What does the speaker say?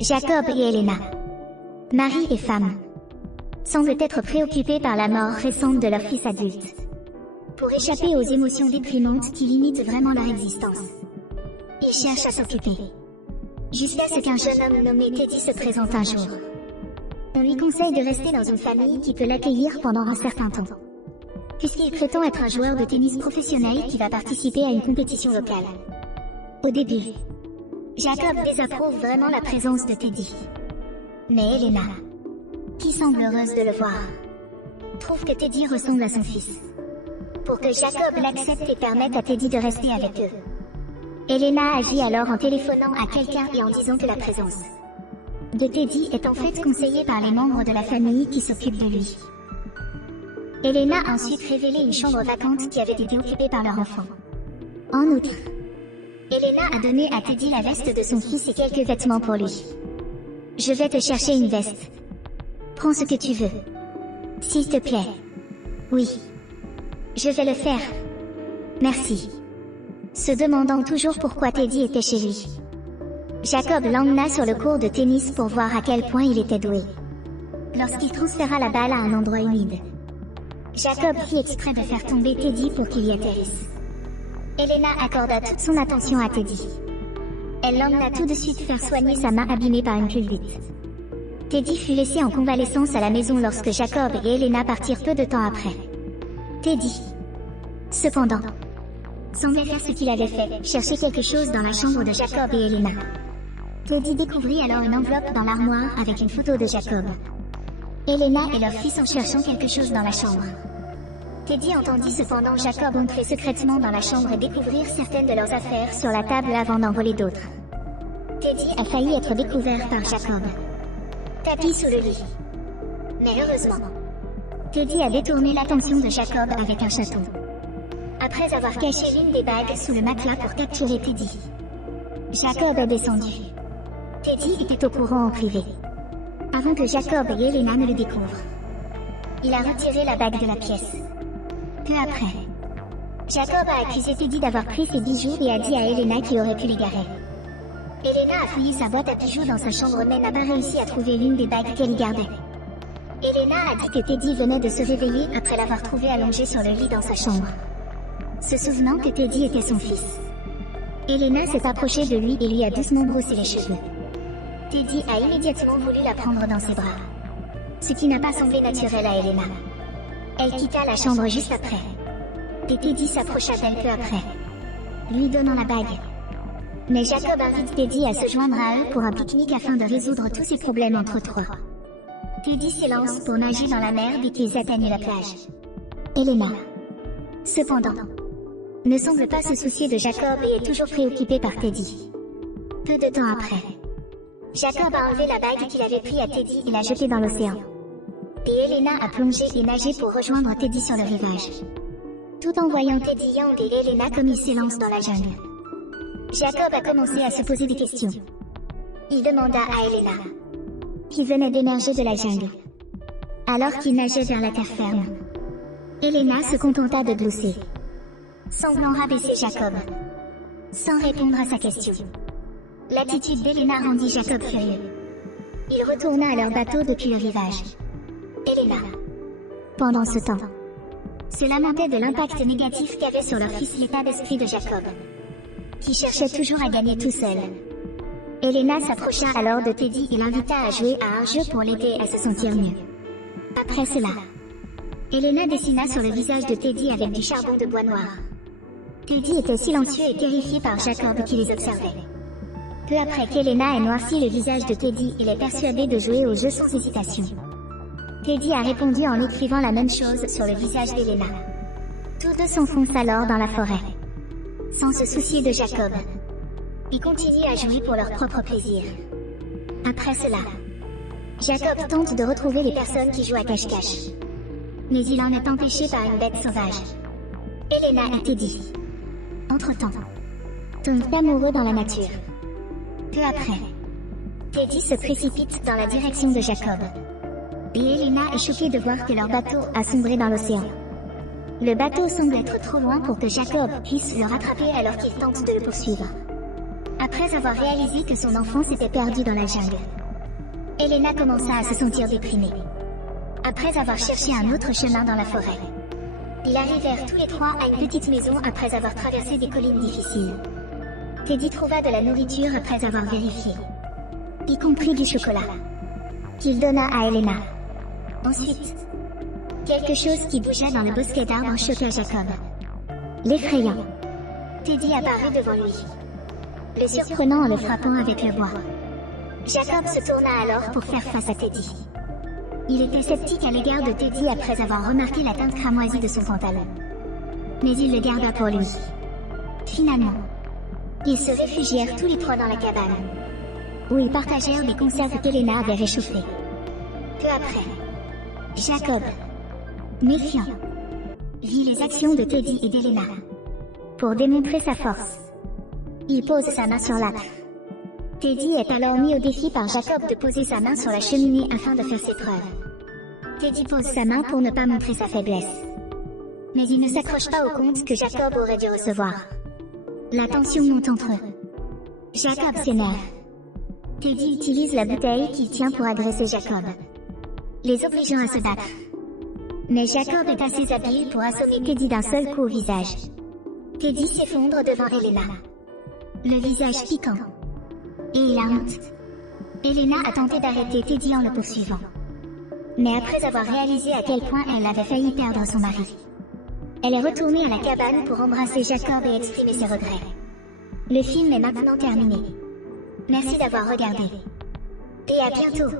Jacob et Elena, mari et femme, semblent être préoccupés par la mort récente de leur fils adulte. Pour échapper aux émotions déprimantes qui limitent vraiment leur existence, ils cherchent à s'occuper. Jusqu'à ce qu'un jeune homme nommé Teddy se présente un jour. On lui conseille de rester dans une famille qui peut l'accueillir pendant un certain temps, puisqu'il prétend être un joueur de tennis professionnel qui va participer à une compétition locale. Au début, Jacob désapprouve vraiment la présence de Teddy. Mais Elena, qui semble heureuse de le voir, trouve que Teddy ressemble à son fils. Pour que Jacob l'accepte et permette à Teddy de rester avec eux, Elena agit alors en téléphonant à quelqu'un et en disant que la présence de Teddy est en fait conseillée par les membres de la famille qui s'occupent de lui. Elena a ensuite révélé une chambre vacante qui avait été occupée par leur enfant. En outre, Elena a donné à Teddy la veste de son fils et quelques vêtements pour lui. Je vais te chercher une veste. Prends ce que tu veux. S'il te plaît. Oui. Je vais le faire. Merci. Se demandant toujours pourquoi Teddy était chez lui, Jacob l'emmena sur le court de tennis pour voir à quel point il était doué. Lorsqu'il transféra la balle à un endroit humide, Jacob fit exprès de faire tomber Teddy pour qu'il y atterrisse. Elena accorda toute son attention à Teddy. Elle l'emmena tout de suite faire soigner sa main abîmée par une culbute. Teddy fut laissé en convalescence à la maison lorsque Jacob et Elena partirent peu de temps après. Teddy, cependant, semblait faire ce qu'il avait fait, chercher quelque chose dans la chambre de Jacob et Elena. Teddy découvrit alors une enveloppe dans l'armoire avec une photo de Jacob, Elena et leur fils en cherchant quelque chose dans la chambre. Teddy entendit cependant Jacob entrer secrètement dans la chambre et découvrir certaines de leurs affaires sur la table avant d'en voler d'autres. Teddy a failli être découvert par Jacob, tapis sous le lit. Mais heureusement, Teddy a détourné l'attention de Jacob avec un château. Après avoir caché l'une des bagues sous le matelas pour capturer Teddy, Jacob est descendu. Teddy était au courant en privé, avant que Jacob et Elena ne le découvrent. Il a retiré la bague de la pièce. Peu après, Jacob a accusé Teddy d'avoir pris ses bijoux et a dit à Elena qu'il aurait pu les garer. Elena a fouillé sa boîte à bijoux dans sa chambre mais n'a pas réussi à trouver l'une des bagues qu'elle y gardait. Elena a dit que Teddy venait de se réveiller après l'avoir trouvé allongé sur le lit dans sa chambre, se souvenant que Teddy était son fils. Elena s'est approchée de lui et lui a doucement brossé les cheveux. Teddy a immédiatement voulu la prendre dans ses bras, ce qui n'a pas semblé naturel à Elena. Elle quitta la chambre juste après, et Teddy s'approcha d'elle peu après, lui donnant la bague. Mais Jacob invite Teddy à se joindre à eux pour un pique-nique afin de résoudre tous ces problèmes entre trois. Teddy s'élance pour nager dans la mer dès qu'ils atteignent la plage. Elena, cependant, ne semble pas se soucier de Jacob et est toujours préoccupée par Teddy. Peu de temps après, Jacob a enlevé la bague qu'il avait prise à Teddy et l'a jetée dans l'océan. Et Elena a plongé et nagé pour rejoindre Teddy sur le rivage, tout en voyant Teddy Young et Elena comme ils s'élancent dans la jungle. Jacob a commencé à se poser des questions. Il demanda à Elena, qui venait d'émerger de la jungle, alors qu'il nageait vers la terre ferme. Elena se contenta de glousser, semblant rabaisser Jacob, sans répondre à sa question. L'attitude d'Elena rendit Jacob furieux. Il retourna à leur bateau depuis le rivage. Elena, pendant ce temps, se lamentait de l'impact négatif qu'avait sur leur fils l'état d'esprit de Jacob, qui cherchait toujours à gagner tout seul. Elena s'approcha alors de Teddy et l'invita à jouer à un jeu pour l'aider à se sentir mieux. Après cela, Elena dessina sur le visage de Teddy avec du charbon de bois noir. Teddy était silencieux et terrifié par Jacob qui les observait. Peu après qu'Elena ait noirci le visage de Teddy et l'ait persuadé de jouer au jeu sans hésitation, Teddy a répondu en écrivant la même chose sur le visage d'Elena. Tous deux s'enfoncent alors dans la forêt, sans se soucier de Jacob. Ils continuent à jouer pour leur propre plaisir. Après cela, Jacob tente de retrouver les personnes qui jouent à cache-cache, mais il en est empêché par une bête sauvage. Elena et Teddy, entre-temps, tombent amoureux dans la nature. Peu après, Teddy se précipite dans la direction de Jacob, et Elena est choquée de voir que leur bateau a sombré dans l'océan. Le bateau semble être trop loin pour que Jacob puisse le rattraper alors qu'il tente de le poursuivre. Après avoir réalisé que son enfant s'était perdu dans la jungle, Elena commença à se sentir déprimée. Après avoir cherché un autre chemin dans la forêt, ils arrivèrent tous les trois à une petite maison après avoir traversé des collines difficiles. Teddy trouva de la nourriture après avoir vérifié, y compris du chocolat, qu'il donna à Elena. Ensuite, quelque chose qui bougeait dans le bosquet d'arbres choqua Jacob, l'effrayant. Teddy apparut devant lui, le surprenant en le frappant avec le bois. Jacob se tourna alors pour faire face à Teddy. Il était sceptique à l'égard de Teddy après avoir remarqué la teinte cramoisie de son pantalon. Mais il le garda pour lui. Finalement, ils se réfugièrent tous les trois dans la cabane, où ils partagèrent des conserves qu'Elena avait réchauffées. Peu après, Jacob, méfiant, vit les actions de Teddy et d'Elena. Pour démontrer sa force, il pose sa main sur l'âtre. Teddy est alors mis au défi par Jacob de poser sa main sur la cheminée afin de faire ses preuves. Teddy pose sa main pour ne pas montrer sa faiblesse. Mais il ne s'accroche pas au compte que Jacob aurait dû recevoir. La tension monte entre eux. Jacob s'énerve. Teddy utilise la bouteille qu'il tient pour agresser Jacob, les obligeant à se battre. Mais Jacob est assez habile pour assommer Teddy d'un seul coup au visage. Teddy s'effondre devant Elena, le visage piquant. Et il a honte. Elena a tenté d'arrêter Teddy en le poursuivant. Mais après avoir réalisé à quel point elle avait failli perdre son mari, elle est retournée à la cabane pour embrasser Jacob et exprimer ses regrets. Le film est maintenant terminé. Merci d'avoir regardé. Et à bientôt.